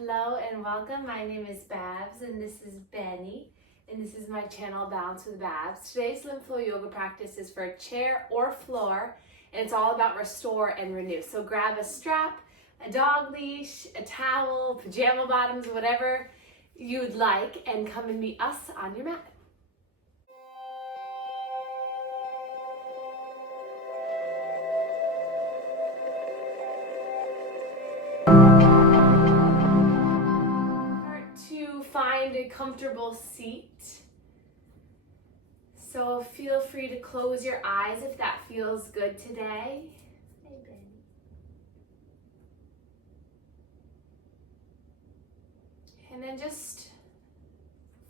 Hello and welcome. My name is Babz and this is Benny, and this is my channel Balance with Babz. Today's Lymph Flow Yoga practice is for chair or floor, and it's all about restore and renew. So grab a strap, a dog leash, a towel, pajama bottoms, whatever you'd like, and come and meet us on your mat. Find a comfortable seat. So feel free to close your eyes if that feels good today. Hey, Benny. And then just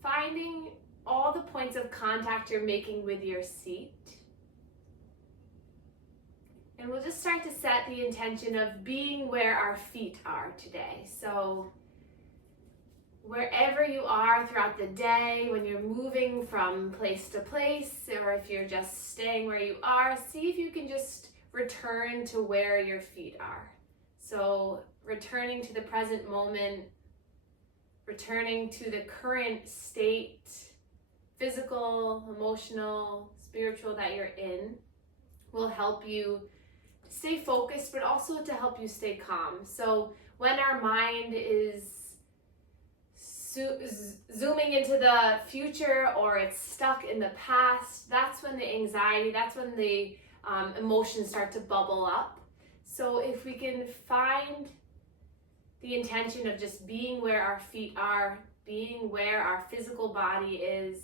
finding all the points of contact you're making with your seat. And we'll just start to set the intention of being where our feet are today. So wherever you are throughout the day, when you're moving from place to place, or if you're just staying where you are, see if you can just return to where your feet are. So returning to the present moment, returning to the current state, physical, emotional, spiritual that you're in, will help you stay focused, but also to help you stay calm. So when our mind is zooming into the future or it's stuck in the past, that's when the anxiety, that's when the emotions start to bubble up. So if we can find the intention of just being where our feet are, being where our physical body is,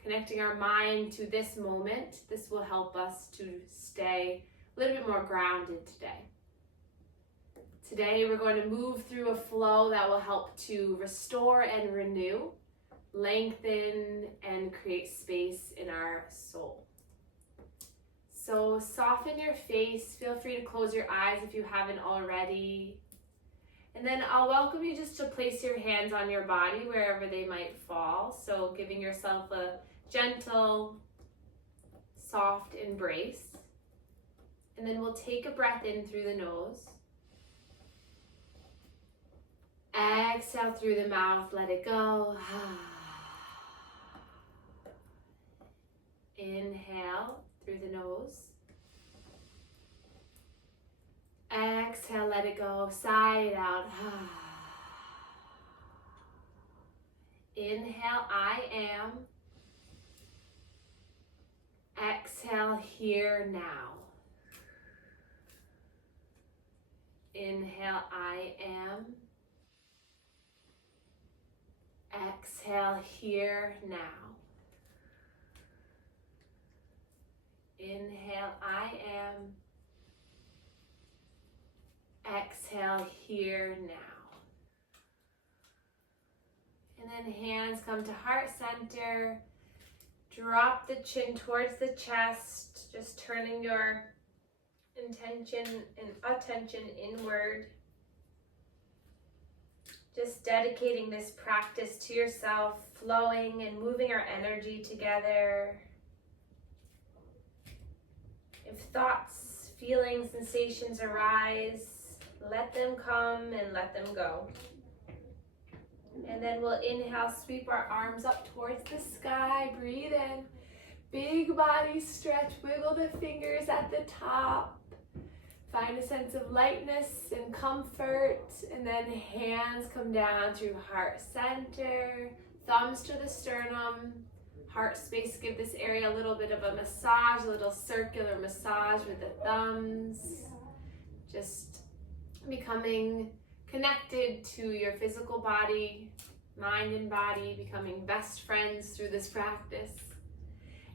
connecting our mind to this moment, this will help us to stay a little bit more grounded today. Today we're going to move through a flow that will help to restore and renew, lengthen, and create space in our soul. So soften your face. Feel free to close your eyes if you haven't already. And then I'll welcome you just to place your hands on your body wherever they might fall. So giving yourself a gentle, soft embrace. And then we'll take a breath in through the nose. Exhale through the mouth, let it go. Inhale through the nose. Exhale, let it go, sigh it out. Inhale, I am. Exhale, here now. Inhale, I am. Exhale, here now. Inhale, I am. Exhale, here now. And then hands come to heart center. Drop the chin towards the chest, just turning your intention and attention inward. Just dedicating this practice to yourself, flowing and moving our energy together. If thoughts, feelings, sensations arise, let them come and let them go. And then we'll inhale, sweep our arms up towards the sky, breathe in, big body stretch, wiggle the fingers at the top. Find a sense of lightness and comfort, and then hands come down through heart center, thumbs to the sternum, heart space. Give this area a little bit of a massage, a little circular massage with the thumbs. Just becoming connected to your physical body, mind and body, becoming best friends through this practice.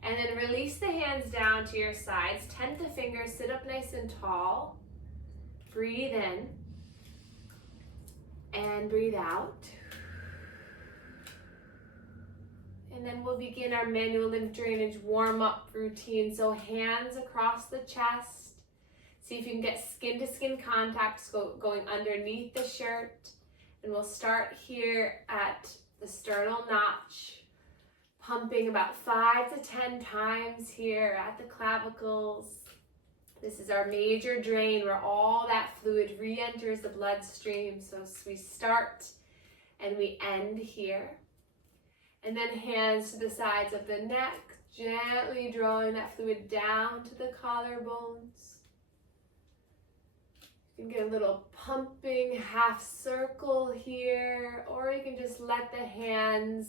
And then release the hands down to your sides. Tent the fingers, sit up nice and tall. Breathe in and breathe out. And then we'll begin our manual lymph drainage warm-up routine. So hands across the chest. See if you can get skin-to-skin contact going underneath the shirt. And we'll start here at the sternal notch. Pumping about 5 to 10 times here at the clavicles. This is our major drain where all that fluid re-enters the bloodstream. So we start and we end here. And then hands to the sides of the neck, gently drawing that fluid down to the collarbones. You can get a little pumping half circle here, or you can just let the hands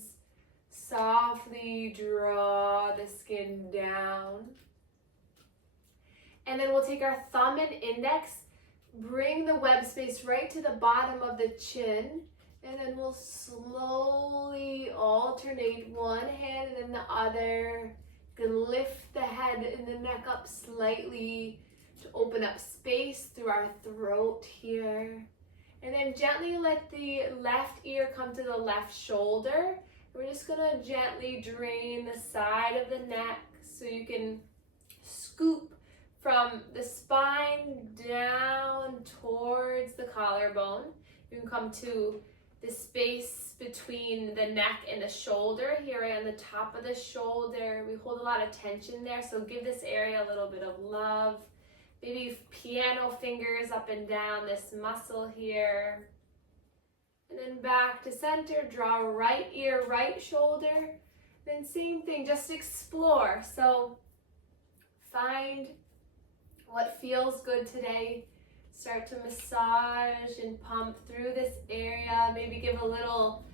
softly draw the skin down. And then we'll take our thumb and index, bring the web space right to the bottom of the chin, and then we'll slowly alternate one hand and then the other. You can lift the head and the neck up slightly to open up space through our throat here. And then gently let the left ear come to the left shoulder. We're just gonna gently drain the side of the neck so you can scoop from the spine down towards the collarbone. You can come to the space between the neck and the shoulder, here right on the top of the shoulder. We hold a lot of tension there, so give this area a little bit of love. Maybe piano fingers up and down this muscle here. And then back to center, draw right ear, right shoulder. Then same thing, just explore. So find what feels good today. Start to massage and pump through this area. Maybe give a little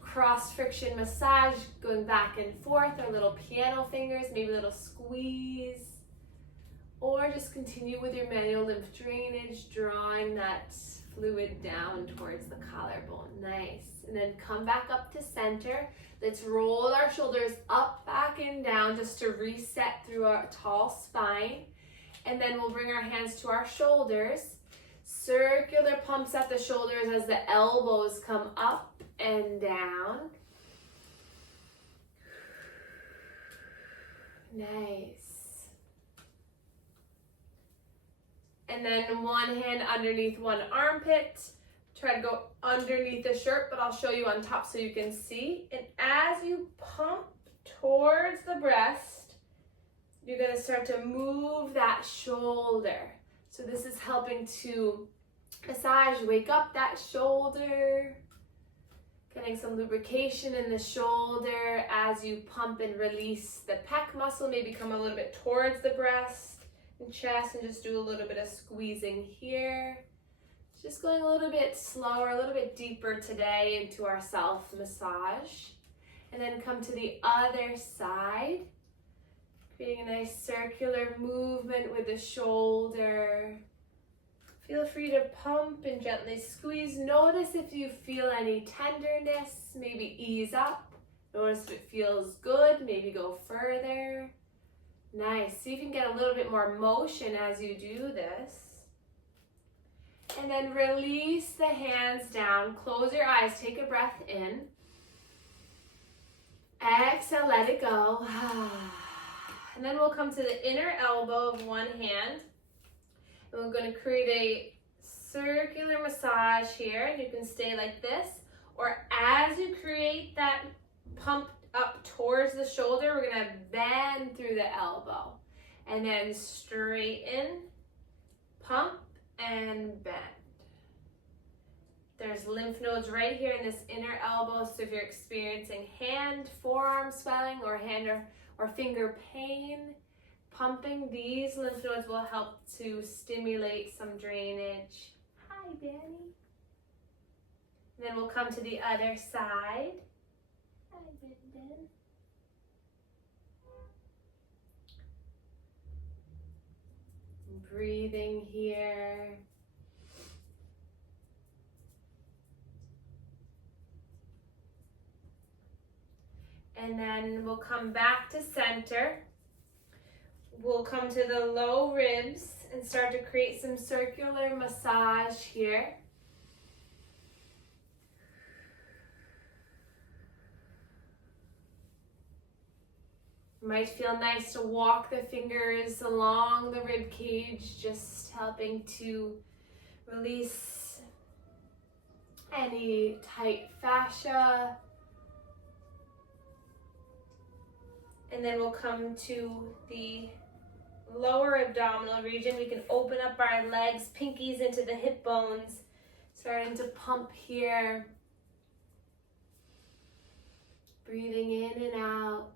cross friction massage going back and forth, or little piano fingers, maybe a little squeeze. Or just continue with your manual lymph drainage, drawing that fluid down towards the collarbone. Nice. And then come back up to center. Let's roll our shoulders up, back, and down just to reset through our tall spine. And then we'll bring our hands to our shoulders. Circular pumps at the shoulders as the elbows come up and down. Nice. And then one hand underneath one armpit. Try to go underneath the shirt, but I'll show you on top so you can see. And as you pump towards the breast, you're going to start to move that shoulder. So this is helping to massage, wake up that shoulder, getting some lubrication in the shoulder as you pump and release the pec muscle. Maybe come a little bit towards the breast and chest and just do a little bit of squeezing here. Just going a little bit slower, a little bit deeper today into our self massage. And then come to the other side. Creating a nice circular movement with the shoulder. Feel free to pump and gently squeeze. Notice if you feel any tenderness, maybe ease up. Notice if it feels good, maybe go further. Nice. See if you can get a little bit more motion as you do this. And then release the hands down. Close your eyes. Take a breath in. Exhale, let it go. And then we'll come to the inner elbow of one hand. And we're going to create a circular massage here. And you can stay like this. Or as you create that pump up towards the shoulder, we're going to bend through the elbow. And then straighten, pump, and bend. There's lymph nodes right here in this inner elbow. So if you're experiencing hand, forearm swelling, or hand or finger pain, pumping these lymph nodes will help to stimulate some drainage. Hi, Danny. And then we'll come to the other side. Hi, Brendan. Breathing here. And then we'll come back to center. We'll come to the low ribs and start to create some circular massage here. It might feel nice to walk the fingers along the rib cage, just helping to release any tight fascia. And then we'll come to the lower abdominal region. We can open up our legs, pinkies into the hip bones, starting to pump here. Breathing in and out.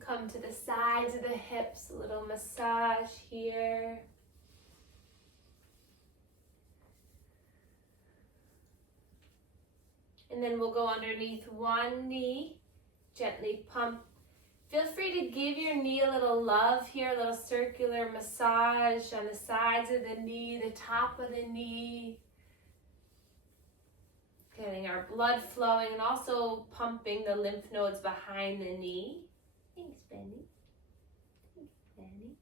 Come to the sides of the hips, a little massage here. And then we'll go underneath one knee, gently pump. Feel free to give your knee a little love here, a little circular massage on the sides of the knee, the top of the knee. Getting our blood flowing and also pumping the lymph nodes behind the knee. Thanks, Benny. Thanks, Benny.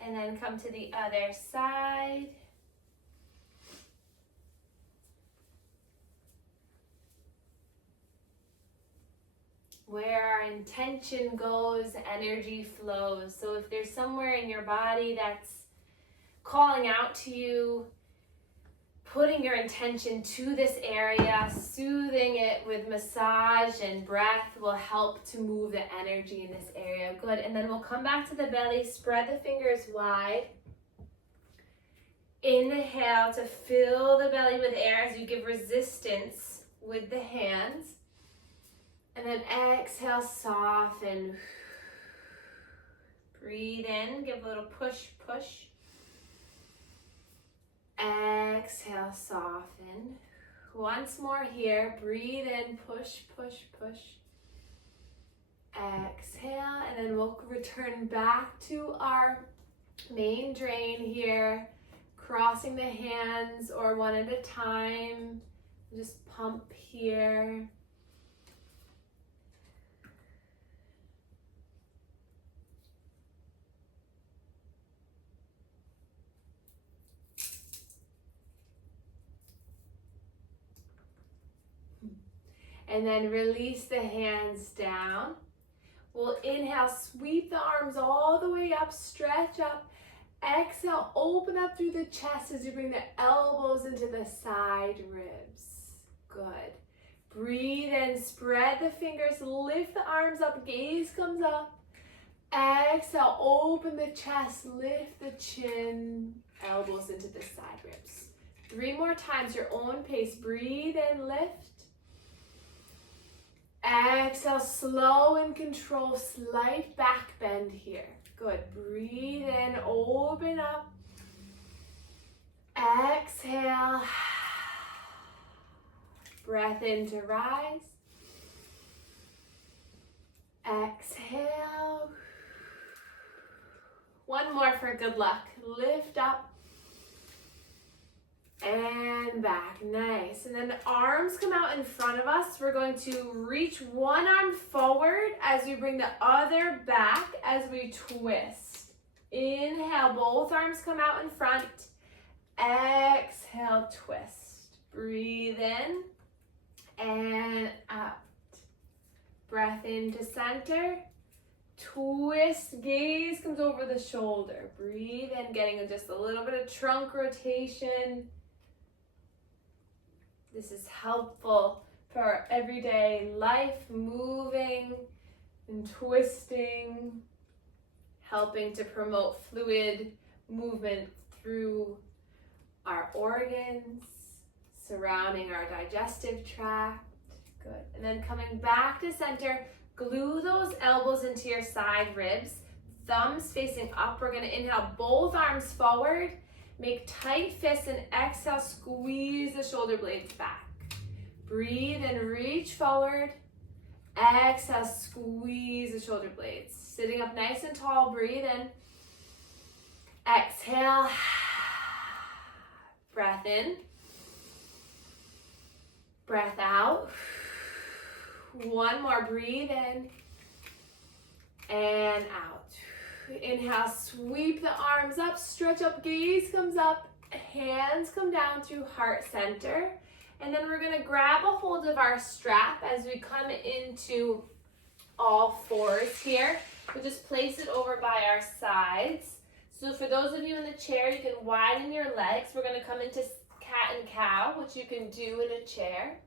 And then come to the other side. Where our intention goes, energy flows. So if there's somewhere in your body that's calling out to you, putting your intention to this area, soothing it with massage and breath will help to move the energy in this area. Good. And then we'll come back to the belly, spread the fingers wide. Inhale to fill the belly with air as you give resistance with the hands. And then exhale, soften. Breathe in, give a little push, push. Exhale, soften. Once more here, breathe in, push, push, push. Exhale, and then we'll return back to our main drain here, crossing the hands or one at a time. Just pump here. And then release the hands down. We'll inhale, sweep the arms all the way up, stretch up. Exhale, open up through the chest as you bring the elbows into the side ribs. Good. Breathe in, spread the fingers, lift the arms up, gaze comes up. Exhale, open the chest, lift the chin, elbows into the side ribs. 3 more times, your own pace. Breathe in, lift. Exhale, slow and control, slight back bend here. Good. Breathe in, open up. Exhale. Breath in to rise. Exhale. One more for good luck. Lift up. And back, nice. And then the arms come out in front of us. We're going to reach one arm forward as we bring the other back as we twist. Inhale, both arms come out in front. Exhale, twist. Breathe in and out. Breath into center. Twist, gaze comes over the shoulder. Breathe in, getting just a little bit of trunk rotation. This is helpful for our everyday life, moving and twisting, helping to promote fluid movement through our organs, surrounding our digestive tract. Good. And then coming back to center, glue those elbows into your side ribs, thumbs facing up. We're going to inhale both arms forward. Make tight fists and exhale, squeeze the shoulder blades back. Breathe and reach forward. Exhale, squeeze the shoulder blades. Sitting up nice and tall, breathe in. Exhale. Breath in. Breath out. One more, breathe in. And out. Inhale, sweep the arms up, stretch up, gaze comes up, hands come down through heart center. And then we're gonna grab a hold of our strap as we come into all fours here. We'll just place it over by our sides. So for those of you in the chair, you can widen your legs. We're gonna come into cat and cow, which you can do in a chair.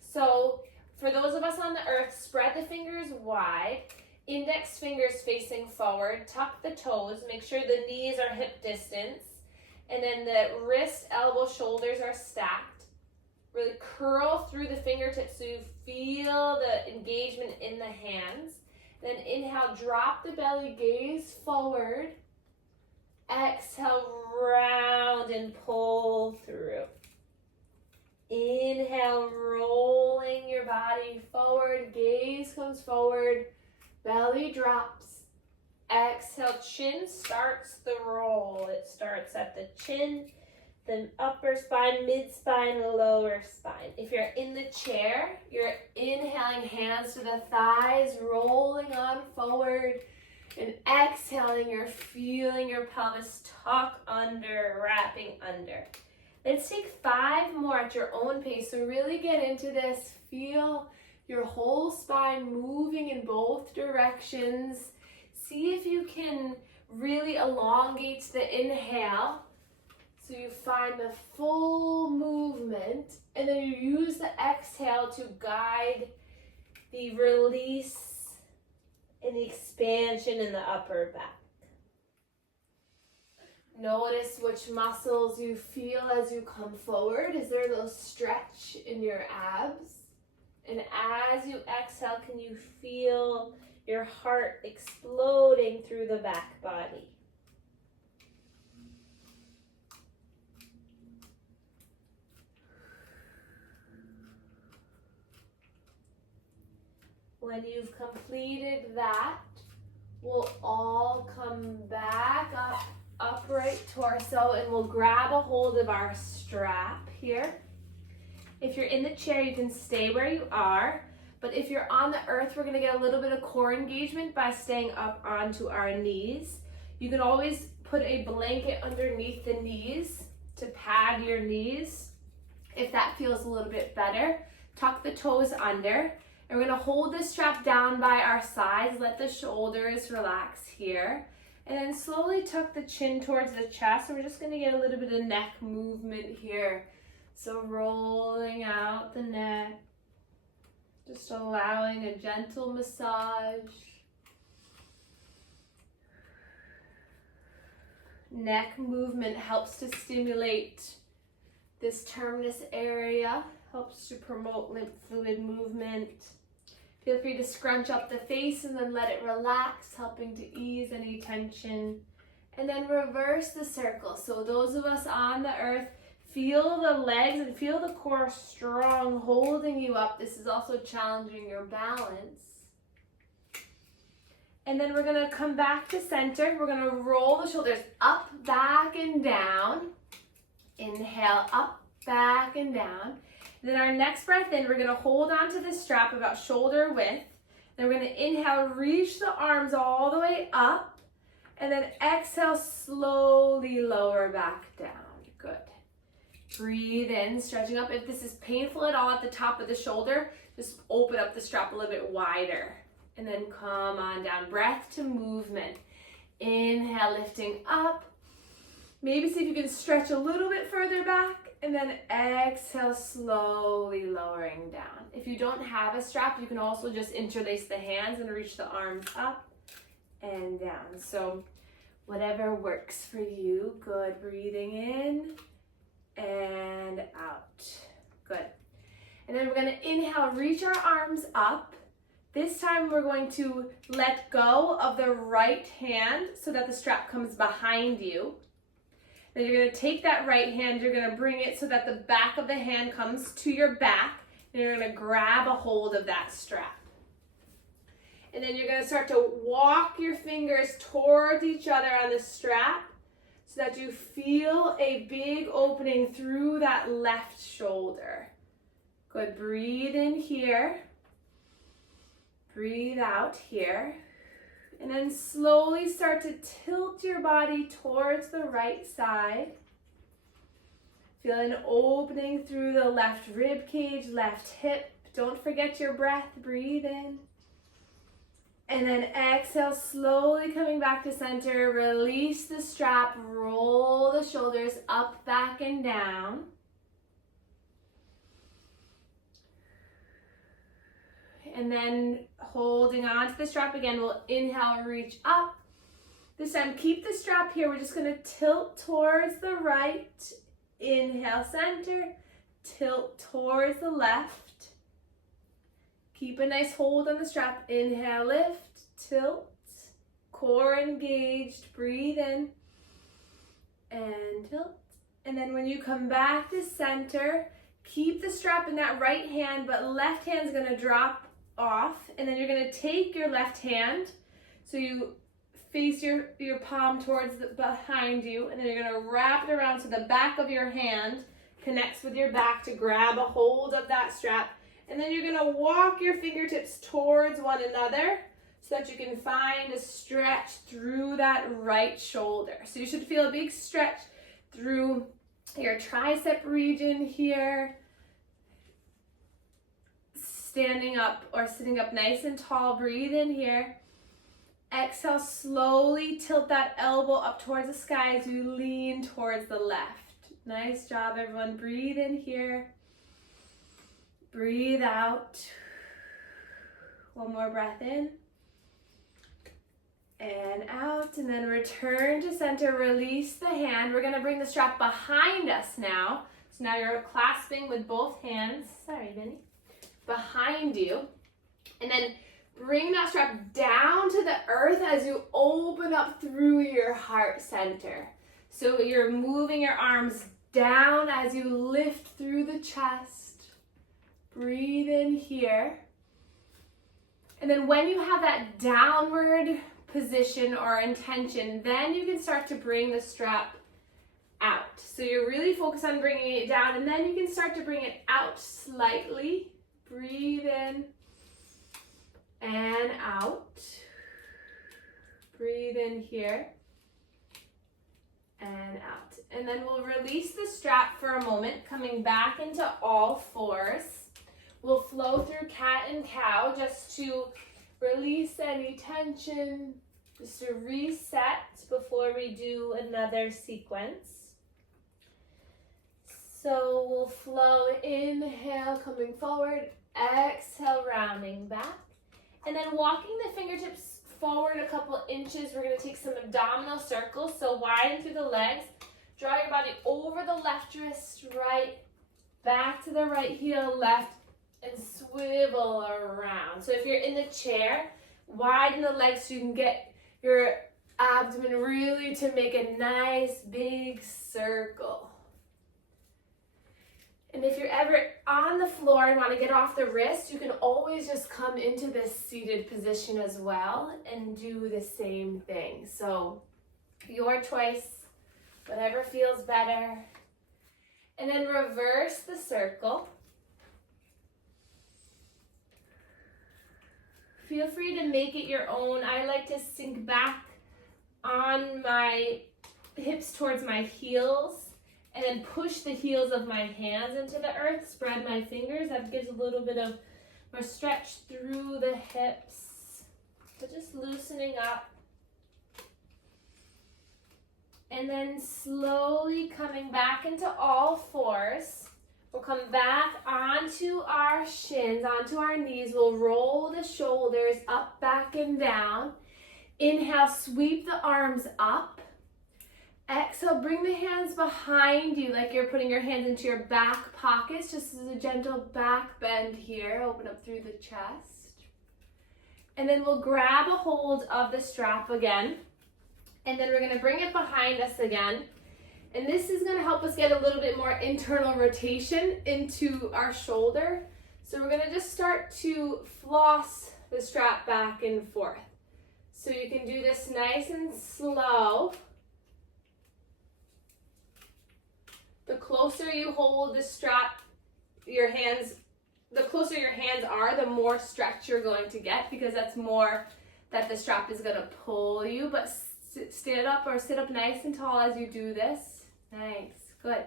So for those of us on the earth, spread the fingers wide. Index fingers facing forward, tuck the toes, make sure the knees are hip distance, and then the wrist, elbow, shoulders are stacked. Really curl through the fingertips so you feel the engagement in the hands. Then inhale, drop the belly, gaze forward. Exhale, round and pull through. Inhale, rolling your body forward, gaze comes forward, belly drops. Exhale, chin starts the roll. It starts at the chin, the upper spine, mid spine, lower spine. If you're in the chair, you're inhaling, hands to the thighs, rolling on forward. And exhaling, you're feeling your pelvis tuck under, wrapping under. Let's take 5 more at your own pace. So really get into this. Feel your whole spine moving in both directions. See if you can really elongate the inhale so you find the full movement, and then you use the exhale to guide the release and the expansion in the upper back. Notice which muscles you feel as you come forward. Is there a little stretch in your abs? And as you exhale, can you feel your heart exploding through the back body? When you've completed that, we'll all come back up, upright torso, and we'll grab a hold of our strap here. If you're in the chair, you can stay where you are. But if you're on the earth, we're going to get a little bit of core engagement by staying up onto our knees. You can always put a blanket underneath the knees to pad your knees if that feels a little bit better. Tuck the toes under. And we're going to hold the strap down by our sides. Let the shoulders relax here. And then slowly tuck the chin towards the chest. And we're just going to get a little bit of neck movement here. So rolling out the neck. Just allowing a gentle massage. Neck movement helps to stimulate this terminus area. Helps to promote lymph fluid movement. Feel free to scrunch up the face and then let it relax, helping to ease any tension. And then reverse the circle. So those of us on the earth, feel the legs and feel the core strong, holding you up. This is also challenging your balance. And then we're going to come back to center. We're going to roll the shoulders up, back, and down. Inhale, up, back, and down. Then our next breath in, we're going to hold onto the strap about shoulder width. Then we're going to inhale, reach the arms all the way up. And then exhale, slowly lower back down. Good. Breathe in, stretching up. If this is painful at all at the top of the shoulder, just open up the strap a little bit wider. And then come on down. Breath to movement. Inhale, lifting up. Maybe see if you can stretch a little bit further back. And then exhale, slowly lowering down. If you don't have a strap, you can also just interlace the hands and reach the arms up and down. So whatever works for you. Good. Breathing in and out. Good. And then we're going to inhale, reach our arms up. This time we're going to let go of the right hand so that the strap comes behind you. Then you're going to take that right hand, you're going to bring it so that the back of the hand comes to your back, and you're going to grab a hold of that strap. And then you're going to start to walk your fingers towards each other on the strap so that you feel a big opening through that left shoulder. Good. Breathe in here. Breathe out here. And then slowly start to tilt your body towards the right side. Feel an opening through the left rib cage, left hip. Don't forget your breath. Breathe in. And then exhale, slowly coming back to center. Release the strap. Roll the shoulders up, back, and down. And then holding on to the strap again, we'll inhale, reach up. This time, keep the strap here. We're just going to tilt towards the right. Inhale, center. tilt towards the left. Keep a nice hold on the strap. Inhale, lift, tilt, core engaged, breathe in, and tilt. And then when you come back to center, keep the strap in that right hand, but left hand's gonna drop off, and then you're gonna take your left hand, so you face your palm towards behind you, and then you're gonna wrap it around so the back of your hand connects with your back to grab a hold of that strap, and then you're gonna walk your fingertips towards one another so that you can find a stretch through that right shoulder. So you should feel a big stretch through your tricep region here. Standing up or sitting up nice and tall, breathe in here. Exhale, slowly tilt that elbow up towards the sky as you lean towards the left. Nice job, everyone. Breathe in here. Breathe out. One more breath in. And out, and then return to center, release the hand. We're gonna bring the strap behind us now. So now you're clasping with both hands, sorry, Vinny, behind you. And then bring that strap down to the earth as you open up through your heart center. So you're moving your arms down as you lift through the chest. Breathe in here. And then when you have that downward position or intention, then you can start to bring the strap out. So you're really focused on bringing it down, and then you can start to bring it out slightly. Breathe in and out. Breathe in here and out. And then we'll release the strap for a moment, coming back into all fours. We'll flow through cat and cow just to release any tension, just to reset before we do another sequence. So we'll flow, inhale, coming forward, exhale, rounding back. And then walking the fingertips forward a couple inches, we're gonna take some abdominal circles. So widen through the legs, draw your body over the left wrist, right, back to the right heel, left, and swivel around. So if you're in the chair, widen the legs so you can get your abdomen really to make a nice big circle. And if you're ever on the floor and want to get off the wrist, you can always just come into this seated position as well and do the same thing. So your choice, whatever feels better. And then reverse the circle. Feel free to make it your own. I like to sink back on my hips towards my heels and then push the heels of my hands into the earth, spread my fingers. That gives a little bit of more stretch through the hips. So just loosening up. And then slowly coming back into all fours. We'll come back onto our shins, onto our knees. We'll roll the shoulders up, back, and down. Inhale, sweep the arms up. Exhale, bring the hands behind you like you're putting your hands into your back pockets, just as a gentle back bend here. Open up through the chest. And then we'll grab a hold of the strap again. And then we're gonna bring it behind us again. And this is gonna help us get a little bit more internal rotation into our shoulder. So we're gonna just start to floss the strap back and forth. So you can do this nice and slow. The closer you hold the strap, the closer your hands are, the more stretch you're going to get, because that's more that the strap is gonna pull you. But stand up or sit up nice and tall as you do this. Nice, good.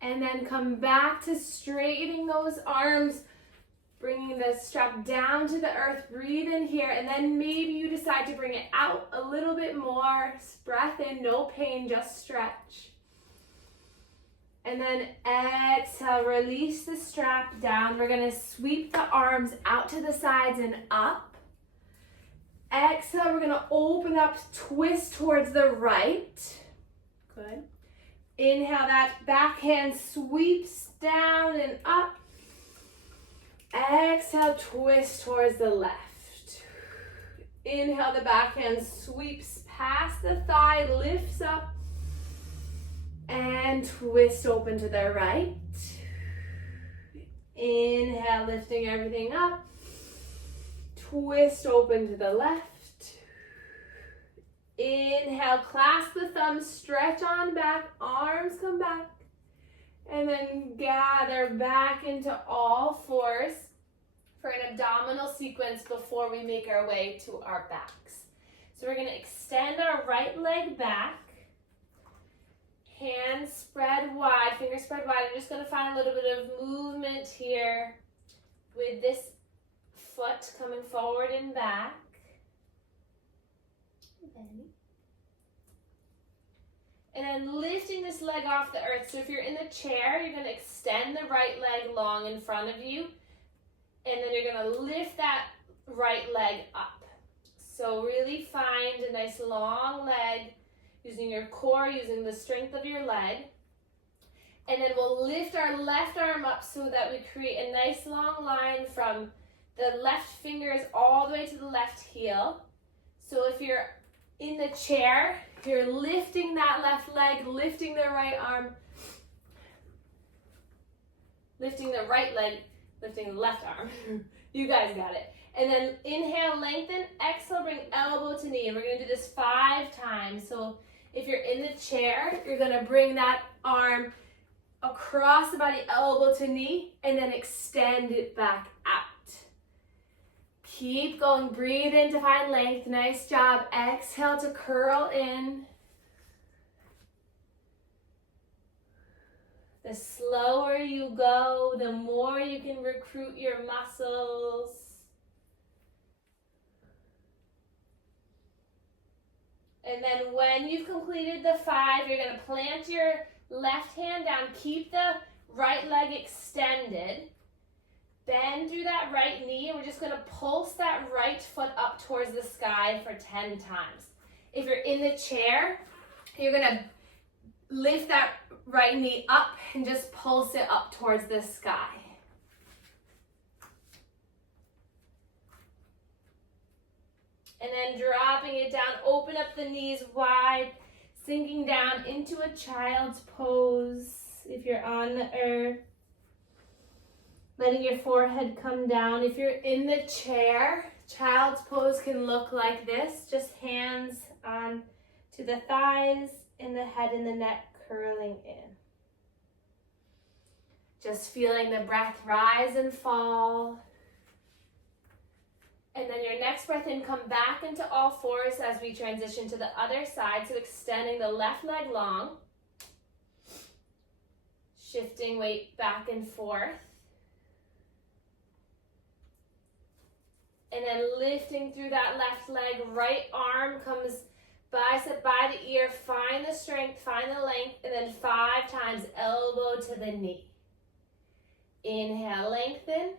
And then come back to straightening those arms, bringing the strap down to the earth. Breathe in here, and then maybe you decide to bring it out a little bit more. Breath in, no pain, just stretch. And then exhale, release the strap down. We're gonna sweep the arms out to the sides and up. Exhale, we're gonna open up, twist towards the right. Good. Inhale, that back hand sweeps down and up. Exhale, twist towards the left. Inhale, the back hand sweeps past the thigh, lifts up, and twist open to the right. Inhale, lifting everything up. Twist open to the left. Inhale, clasp the thumbs, stretch on back, arms come back. And then gather back into all fours for an abdominal sequence before we make our way to our backs. So we're going to extend our right leg back. Hands spread wide, fingers spread wide. I'm just going to find a little bit of movement here with this foot coming forward and back. And then lifting this leg off the earth. So if you're in the chair, you're going to extend the right leg long in front of you. And then you're going to lift that right leg up. So really find a nice long leg, using your core, using the strength of your leg. And then we'll lift our left arm up so that we create a nice long line from the left fingers all the way to the left heel. So if you're in the chair, you're lifting that left leg, lifting the right arm, lifting the right leg, lifting the left arm. You guys got it. And then inhale, lengthen, exhale, bring elbow to knee. And we're going to do this 5 times. So if you're in the chair, you're going to bring that arm across the body, elbow to knee, and then extend it back out. Keep going, breathe in to find length, nice job. Exhale to curl in. The slower you go, the more you can recruit your muscles. And then when you've completed the 5, you're going to plant your left hand down, keep the right leg extended. Bend through that right knee, and we're just going to pulse that right foot up towards the sky for 10 times. If you're in the chair, you're going to lift that right knee up and just pulse it up towards the sky. And then dropping it down, open up the knees wide, sinking down into a child's pose if you're on the earth. Letting your forehead come down. If you're in the chair, child's pose can look like this. Just hands on to the thighs and the head and the neck curling in. Just feeling the breath rise and fall. And then your next breath in, come back into all fours as we transition to the other side. So extending the left leg long. Shifting weight back and forth. And then lifting through that left leg, right arm comes bicep by the ear, find the strength, find the length, and then 5 times elbow to the knee. Inhale, lengthen.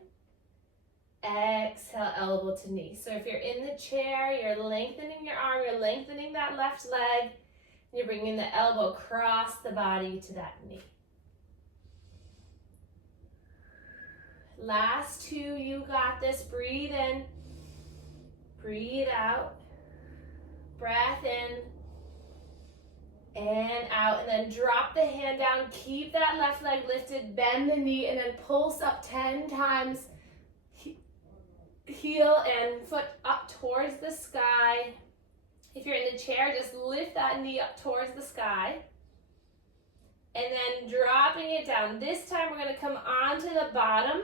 Exhale, elbow to knee. So if you're in the chair, you're lengthening your arm, you're lengthening that left leg, and you're bringing the elbow across the body to that knee. Last 2, you got this. Breathe in. Breathe out, breath in, and out, and then drop the hand down, keep that left leg lifted, bend the knee, and then pulse up 10 times, heel and foot up towards the sky. If you're in the chair, just lift that knee up towards the sky, and then dropping it down. This time we're going to come onto the bottom,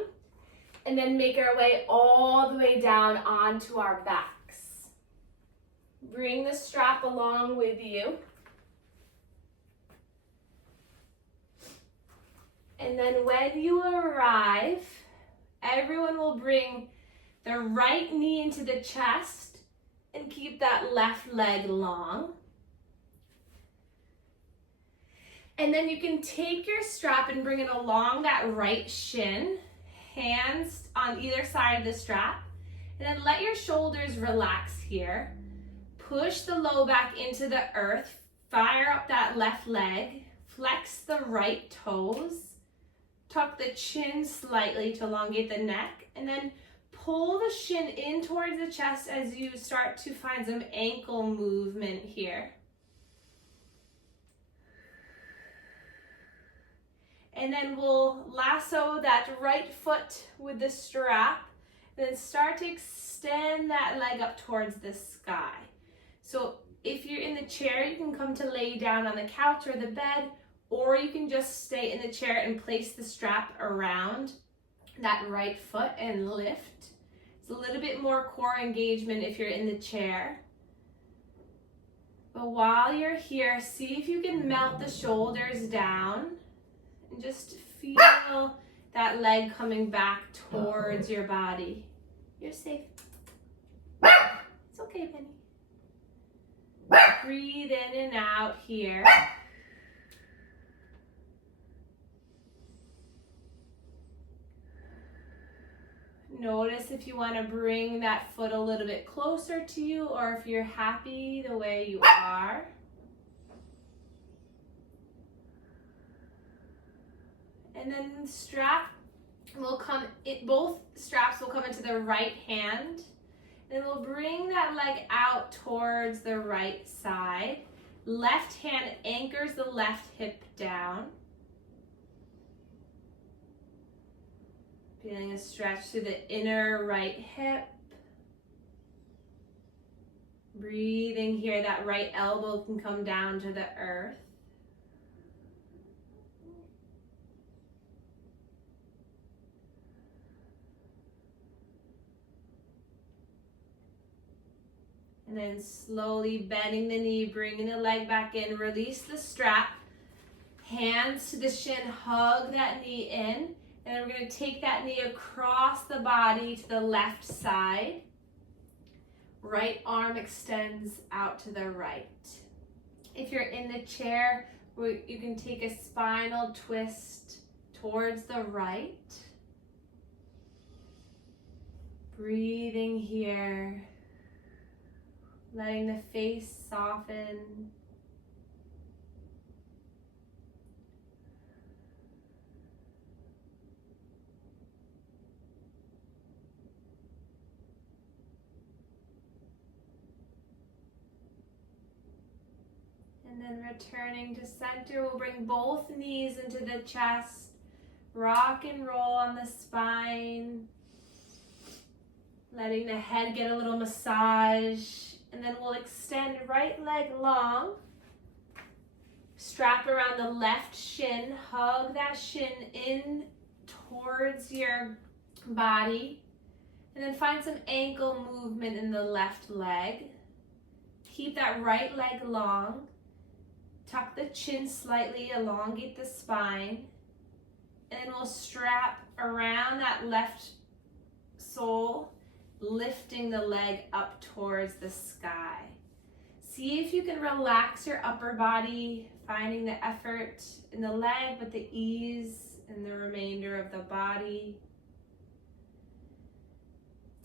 and then make our way all the way down onto our backs. Bring the strap along with you. And then when you arrive, everyone will bring the right knee into the chest and keep that left leg long. And then you can take your strap and bring it along that right shin. Hands on either side of the strap, and then let your shoulders relax here. Push the low back into the earth. fire up that left leg, flex the right toes, tuck the chin slightly to elongate the neck, and then pull the shin in towards the chest as you start to find some ankle movement here. And then we'll lasso that right foot with the strap, then start to extend that leg up towards the sky. So if you're in the chair, you can come to lay down on the couch or the bed, or you can just stay in the chair and place the strap around that right foot and lift. It's a little bit more core engagement if you're in the chair. But while you're here, see if you can melt the shoulders down and just feel that leg coming back towards your body. You're safe. It's okay, Penny. Breathe in and out here. Notice if you want to bring that foot a little bit closer to you, or if you're happy the way you are. And then the strap will come, both straps will come into the right hand. Then we'll bring that leg out towards the right side. Left hand anchors the left hip down. Feeling a stretch through the inner right hip. Breathing here, that right elbow can come down to the earth. And then slowly bending the knee, bringing the leg back in, release the strap. Hands to the shin, hug that knee in. And then we're going to take that knee across the body to the left side. Right arm extends out to the right. If you're in the chair, you can take a spinal twist towards the right. Breathing here. Letting the face soften. And then returning to center, we'll bring both knees into the chest. Rock and roll on the spine. Letting the head get a little massage. And then we'll extend right leg long. Strap around the left shin. Hug that shin in towards your body. And then find some ankle movement in the left leg. Keep that right leg long. Tuck the chin slightly, elongate the spine. And then we'll strap around that left sole, lifting the leg up towards the sky. See if you can relax your upper body, finding the effort in the leg, but the ease in the remainder of the body.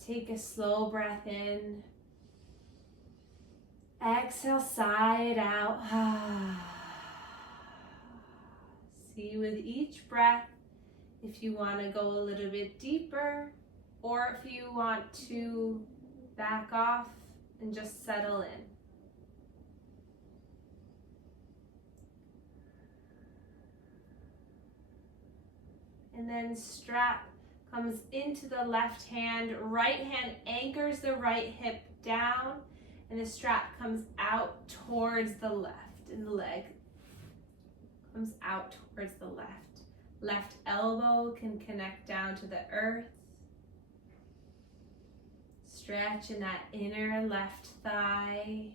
Take a slow breath in. Exhale, sigh it out. See with each breath if you want to go a little bit deeper, or if you want to back off and just settle in. And then strap comes into the left hand. Right hand anchors the right hip down, and the strap comes out towards the left, and the leg comes out towards the left. Left elbow can connect down to the earth. Stretch in that inner left thigh.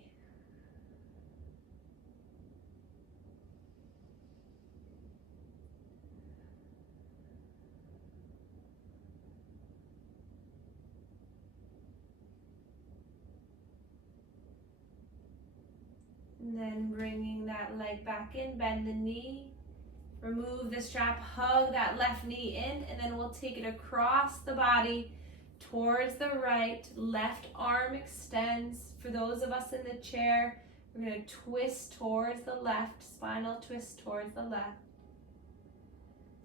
And then bringing that leg back in, bend the knee. Remove the strap, hug that left knee in, and then we'll take it across the body towards the right. Left arm extends. For those of us in the chair, We're going to twist towards the left, spinal twist towards the left.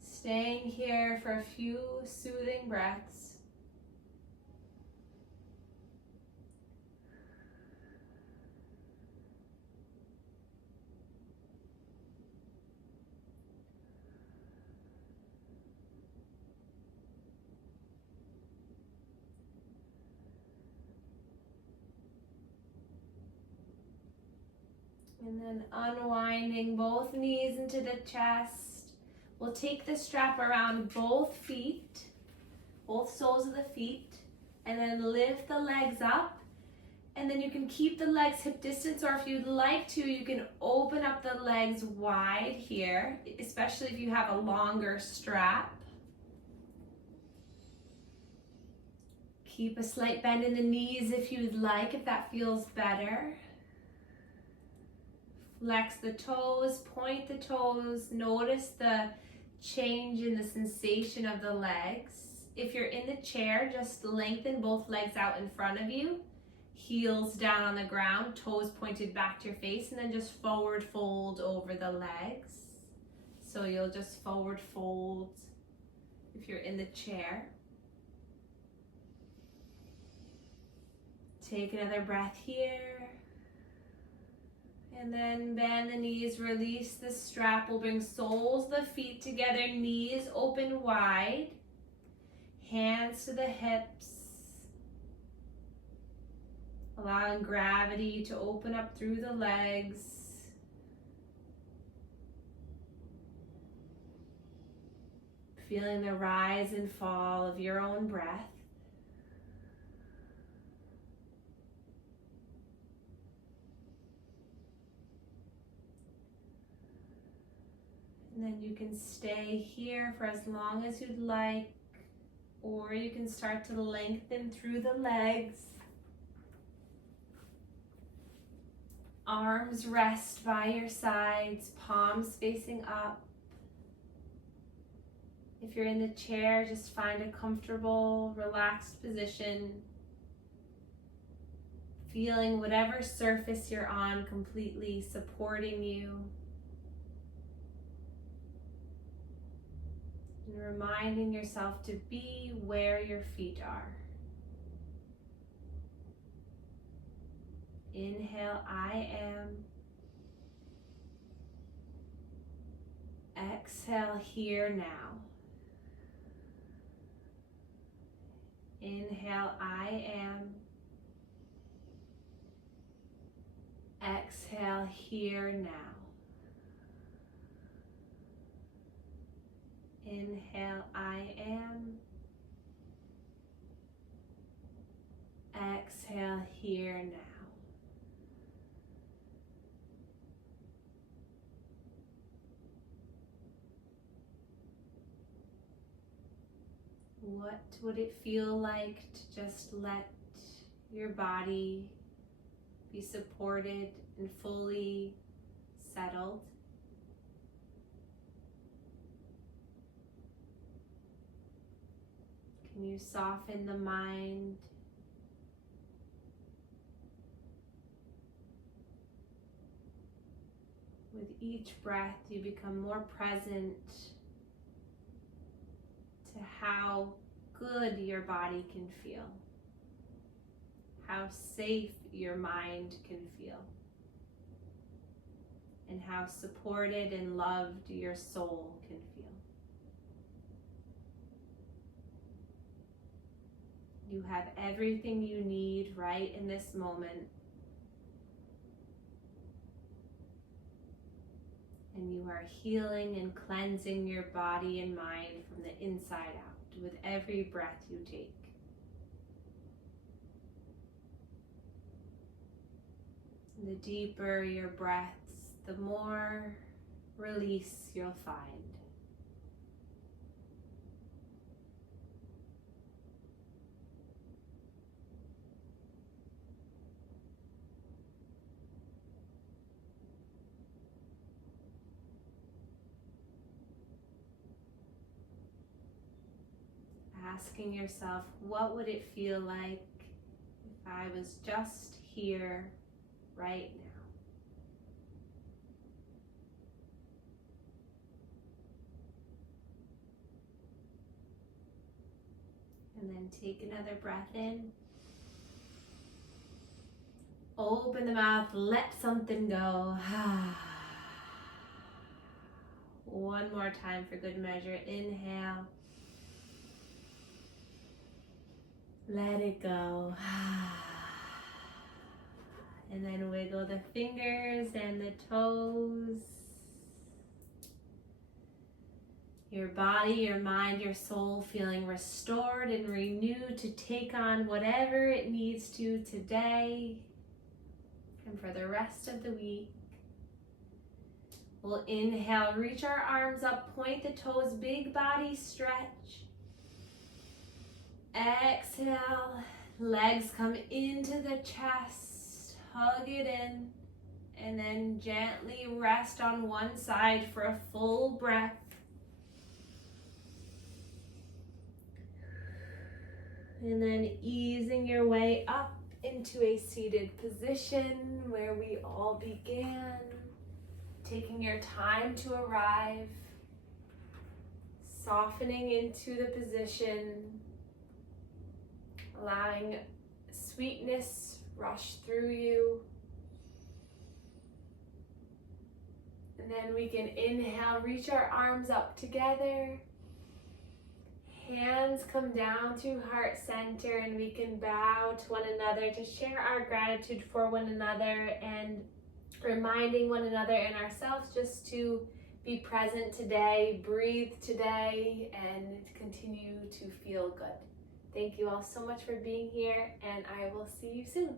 Staying here for a few soothing breaths. And then unwinding both knees into the chest. We'll take the strap around both feet, both soles of the feet, and then lift the legs up. And then you can keep the legs hip distance, or if you'd like to, you can open up the legs wide here, especially if you have a longer strap. Keep a slight bend in the knees if you'd like, if that feels better. Flex the toes, point the toes, notice the change in the sensation of the legs. If you're in the chair, just lengthen both legs out in front of you, heels down on the ground, toes pointed back to your face, and then just forward fold over the legs. So you'll just forward fold if you're in the chair. Take another breath here. And then bend the knees, release the strap. We'll bring soles of the feet together, knees open wide, hands to the hips. Allowing gravity to open up through the legs. Feeling the rise and fall of your own breath. And then you can stay here for as long as you'd like, or you can start to lengthen through the legs. Arms rest by your sides, palms facing up. If you're in the chair, just find a comfortable, relaxed position. Feeling whatever surface you're on completely supporting you. And reminding yourself to be where your feet are. Inhale, I am. Exhale, here now. Inhale, I am. Exhale, here now. Inhale, I am. Exhale, here now. What would it feel like to just let your body be supported and fully settled? Can you soften the mind? With each breath, you become more present to how good your body can feel, how safe your mind can feel, and how supported and loved your soul can feel. You have everything you need right in this moment. And you are healing and cleansing your body and mind from the inside out with every breath you take. The deeper your breaths, the more release you'll find. Asking yourself, what would it feel like if I was just here right now? And then take another breath in. Open the mouth, let something go. One more time for good measure. Inhale. Let it go. And then wiggle the fingers and the toes. Your body, your mind, your soul feeling restored and renewed to take on whatever it needs to today and for the rest of the week. We'll inhale, reach our arms up, point the toes, big body stretch. Exhale, legs come into the chest, hug it in, and then gently rest on one side for a full breath. And then easing your way up into a seated position where we all began. Taking your time to arrive, softening into the position, allowing sweetness rush through you. And then we can inhale, reach our arms up together. Hands come down to heart center, and we can bow to one another to share our gratitude for one another and reminding one another and ourselves just to be present today, breathe today, and continue to feel good. Thank you all so much for being here, and I will see you soon.